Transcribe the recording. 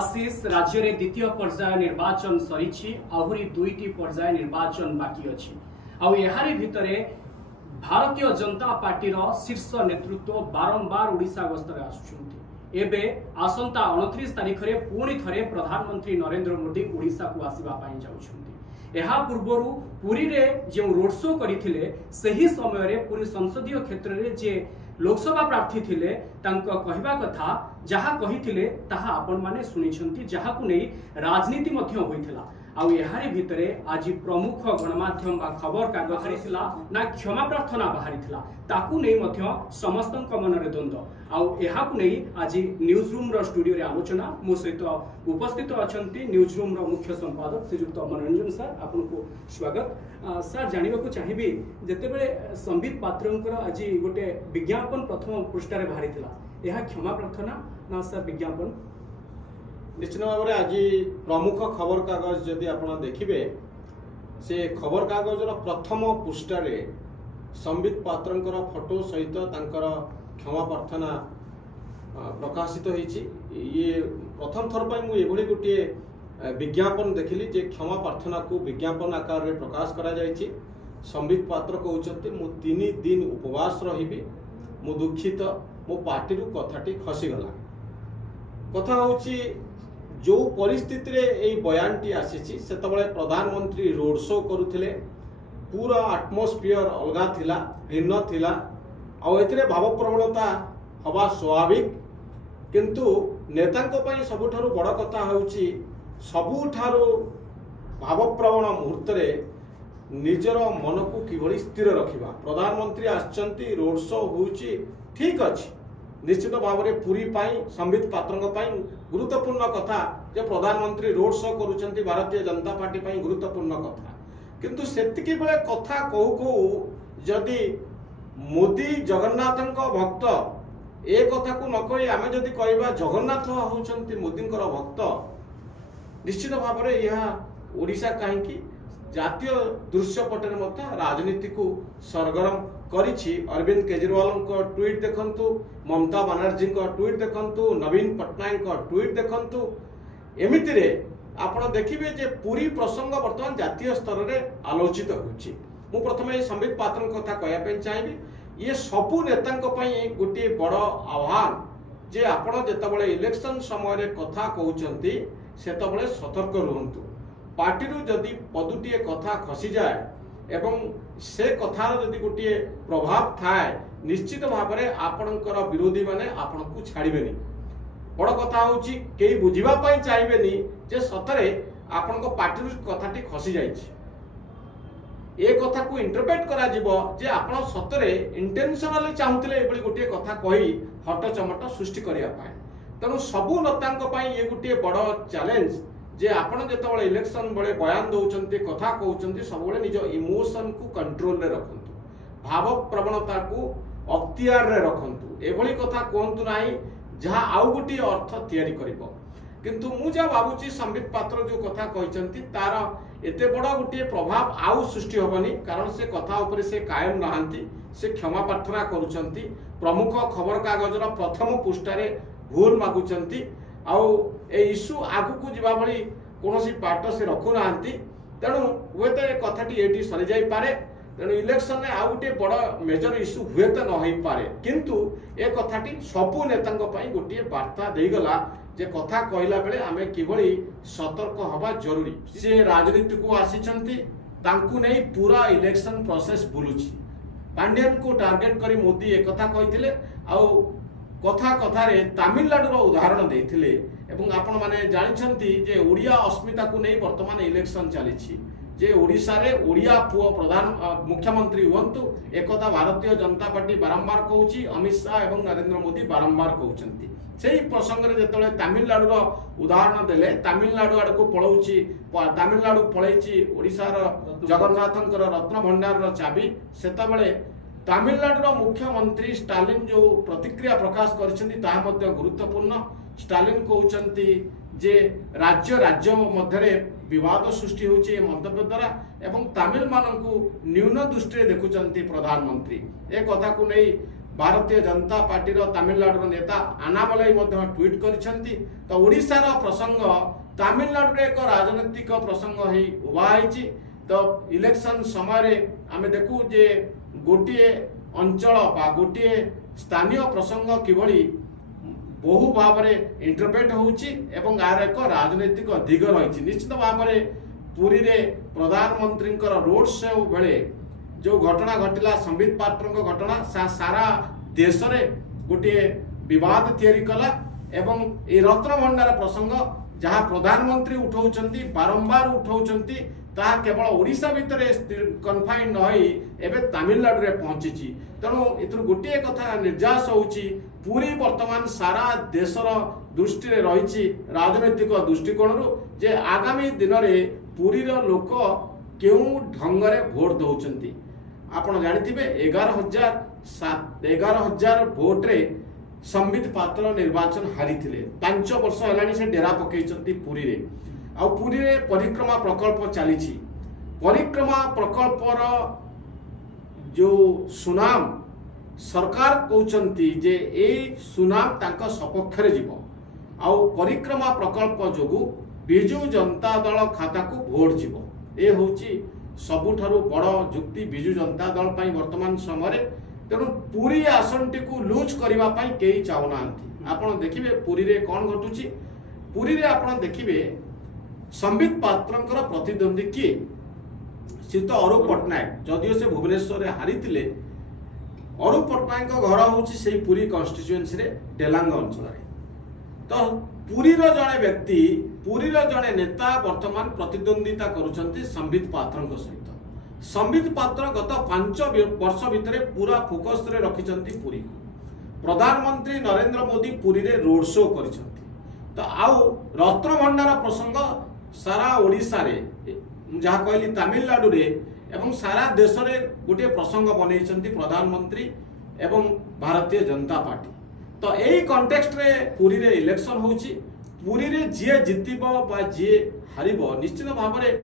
आशीष राज्य में द्वितीय पर्याय निर्वाचन सरी आहरी दुईटी पर्याय निर्वाचन बाकी अच्छी आहारी भितर भारतीय जनता पार्टी शीर्ष नेतृत्व बारंबार ओडिशा गस्तरे आसुछन्ति। आसंता 29 तारिख में पुणी थे प्रधानमंत्री नरेंद्र मोदी ओडिशा को आसवाई जाउछन्ति। एहा पूर्वरु पुरी रे जो रोड शो करथिले सही समय रे पुरी संसदीय क्षेत्र रे जे लोकसभा प्रार्थी थिले तांको कहिबा कथा जहा कहिथिले ताहा आपण माने सुनिछन्ति, जहा को नै राजनीति मध्य होइथिला। आउ एहारी भितरे आज प्रमुख गणमाध्यम बा खबर कागज रे ना क्षमा प्रार्थना बाहरी थिला, ताकू नै मध्य समस्तक मनरे द्वंद्व। आउ एहा को नै आज न्यूज रूम रो स्टूडियो रे आलोचना मो सहित उपस्थित अछन्ति न्यूज रूम रो मुख्य संपादक श्रीयुक्त मनोरंजन सर, आपनको स्वागत। सर जानिबा को चाहिबी जेतेबेले संबित पात्रंकर आज गोटे विज्ञापन प्रथम पृष्ठ रे बाहरी थिला, एहा क्षमा प्रार्थना ना सर विज्ञापन? निश्चित भाव में आज प्रमुख खबर कागज जदि आप देखिए से खबर कागज प्रथम पृष्ठ संबित पात्रंकर फोटो सहित तांकर क्षमा प्रार्थना प्रकाशित होईछि। ये प्रथम थर पर मुझे गोटे विज्ञापन देखिली जे क्षमा प्रार्थना को विज्ञापन आकार में प्रकाश करा जायछि। संबित पात्र कहते मु 3 दिन उपवास रहिबी, मु दुखित, मो पार्टी कथाटी खसीगला। कथा होछि जो परिस्थिति रे एई बयानटी आसीछि सेतबळे प्रधानमंत्री रोड शो करुथिले, पूरा आटमोस्फियर अलगा थिला, भिन्न थिला, आ एथिरे भावप्रवणता हवा स्वाभाविक। किंतु नेतांको पई सबुठारु बड़ कथा होछि सबुठारु भावप्रवण मुहूर्त रे निजर मन को किभଳି स्थिर रखिबा। प्रधानमंत्री आछंती, रोड शो होछि, ठीक अछि, निश्चित भाव में पुरी पाई संबित पात्रंक पाई गुरुत्वपूर्ण कथा जे प्रधानमंत्री road show करुचंती Bharatiya Janata party पाई गुरुत्वपूर्ण कथा। किंतु सेतिकी बेले कथा कहू कहू जदि मोदी जगन्नाथंक भक्त ए कथा को न कहि आमे जदि कहबा जगन्नाथ होउचंती मोदींकर भक्त, निश्चित भाव में यह ओडिशा कहीं जातीय दृश्यपटरे मध्य राजनीति को सरगरम करिछि। अरविंद केजरीवाल को ट्वीट देखंतु, ममता बनर्जी को ट्वीट देखंतु, नवीन पटनायक को ट्वीट देखंतु। एमिति रे आपण देखिबे जे पूरी प्रसंग वर्तमान जातीय स्तर रे आलोचित होछि। मु प्रथमे संबित पात्र कथा कहया पे चाहिबी, ये सबु नेतांक पई गोटे बड़ आह्वान जे आपण जेतबळे इलेक्शन समय रे कथा कहउचंती सेतबळे सतर्क रहंतु। पार्टी रु जदि पदुटिए कथा खसी जाए एवं से कथार जदि गोटे प्रभाव थाए, निश्चित भाव में आपणकर विरोधी माने आपण को छाड़बेनी। बड़ कथा होची केई बुझिबा पई चाहिबेनी जे सतरे आपणको पार्टी रु कथाटी खसी जाइछि। ए कथा को इंटरप्रेट करा जिवो जे आपण सतरे इंटेंशनली चाहुतले एबली गोटे कथा कहि हट चमट सृष्टि करिया पाए। तनु सबु नेतांक पई ए गोटे बड़ चैलेंज जे आपण जेतबळे इलेक्शन बळे बयान दउचंती, कथा कहउचंती, सबबळे निज इमोशन को कंट्रोल रे रखंतु, भाव प्रवणता को अख्तियार रे रखंतु। एभली कथा कहंतु नाही जहा आउ गोटी अर्थ तयारी करिवो। किंतु मु जा बाबूची संबित पात्र जो कथा कहचंती तार एते बड़ा गोटी प्रभाव आउ सृष्टि होबनी, कारण से कथा ऊपर से कायम नाहंती, से क्षमा प्रार्थना करूचंती। प्रमुख खबर कागजर प्रथम पृष्ठ रे भूल मागुचंती, आउ ए इश्यू आगु को जीवा भली कोनोसी पार्ट से रखु नाहंती। तेणु हुए तो कथाटी एटी सरी जाई पारे। तेणु इलेक्शन में आउ गोटे बड़ मेजर इश्यू हुए तो न होई पारे, किंतु ए कथाटी सबु नेतांक पई गोटे वार्ता देई गला जे कथा कहला बेले आमे किभली सतर्क हवा जरूरी। से राजनीति को आसीचंती, तांकु नै पूरा इलेक्शन प्रोसेस बुलुची। पांड्यन को टार्गेट करी मोदी ए कथा कहिथिले, आउ कथा कथारे तमिलनाडु उदाहरण देथिले। एवं आपण माने जानिछंती जे ओडिया अस्मिता को नै वर्तमान इलेक्शन चलीछि, जे ओडिसा रे ओडिया पुओ प्रधान मुख्यमंत्री हुंतु एकता भारतीय जनता पार्टी बारंबार कहउची, अमित शाह एवं नरेंद्र मोदी बारंबार कहउचंती। सेही प्रसंग रे जेतले तमिलनाडु उदाहरण देले, तमिलनाडु आड़ को पळौची, तमिलनाडु पळैची ओडिसा रो जगन्नाथंकर रत्न भंडार रो चाबी। सेतबेले तमिलनाडु मुख्यमंत्री स्टालिन जो प्रतिक्रिया प्रकाश करछन्ती ता मध्ये गुरुत्वपूर्ण। स्टालिन कहउचंती जे राज्य राज्य मध्यरे विवाद सृष्टि होची मंतव्य द्वारा, एवं तमिल मानकु न्यून दृष्टि देखुचंती प्रधानमंत्री। ए कथा को नै भारतीय जनता पार्टी तमिलनाडु नेता आनामलाई ट्वीट करिसेंती। तो ओडिशार प्रसंग तमिलनाडु एक राजनीतिक प्रसंग ही उभाई। तो इलेक्शन समय आम देखू जे गोटे अंचल बा गोटे स्थानीय प्रसंग किभली बहु भाव में इंटरप्रेट होउची एवं यार एक राजनीतिक दिग रही। निश्चित भाव में पुरी रे प्रधानमंत्री रोड शो बेले जो घटना घटिला संबित पात्र घटना सारा देश रे गोटे विवाद तैयारी कला एवं ए रत्न भंडार प्रसंग जहाँ प्रधानमंत्री उठाउछंती बारंबार उठाउछंती ता केवल ओडिशा भितर कन्फाइन नई एबे तमिलनाडु रे पहुंची। तेणु एथुर गोटे कथा निर्यास होउची पूरी वर्तमान सारा देशर दृष्टि रे रही राजनैतिक दृष्टिकोण जे आगामी दिन रे पुरी रो लोक केउ ढंग रे भोट दउछंती। आपण जानिथिबे 11,000 भोट रे संबित पात्र निर्वाचन हारी थिले। 5 वर्ष हेलानी से डेरा पकईचंती पुरी रे। आ पुरी रे परिक्रमा प्रकल्प चली। परिक्रमा प्रकल्पर जो सुनाम सरकार कहउचंती जे ए सुनाम तांका सपक्ष रे जीवो। आ परिक्रमा प्रकल्प जोगु बिजु जनता दल खाता को भोट जीवो। ए होची सबुठारु बड़ जुक्ति बिजु जनता दल पाई वर्तमान समय। तेणु पुरी आसन टी को लूज करबा पाई केही चाहनांती। आपण देखिबे पुरी रे कोन घटुची। पुरी रे आपण देखिबे संबित पात्रंकर प्रतिद्वंदी किए सीत अरूप पट्टनायक जदियो से भुवनेश्वर हारी थिले। अरूप पट्टनायक घर होची से पुरी कन्स्टिट्युएंसी रे डेलांग अंचल रे। तो पुरी रो जणे व्यक्ति पुरी रो जणे नेता वर्तमान प्रतिद्वंदिता करूछंती संबित पात्रंक सहित। संबित पात्र गत 5 वर्ष भितर पूरा फोकस रे रखिछंती पुरी को। प्रधानमंत्री नरेंद्र मोदी पुरी रे रोड शो करिछंती। तो आउ रत्न भंडार प्रसंग सारा ओडिशा रे जहाँ कहली तमिलनाडु रे एवं सारा देश रे गोटे प्रसंग बनैछंती प्रधानमंत्री एवं भारतीय जनता पार्टी। तो यही कॉन्टेक्स्ट रे पुरी रे इलेक्शन होउची। पुरी रे जे जितिबो बा जे हारिबो निश्चित भाव में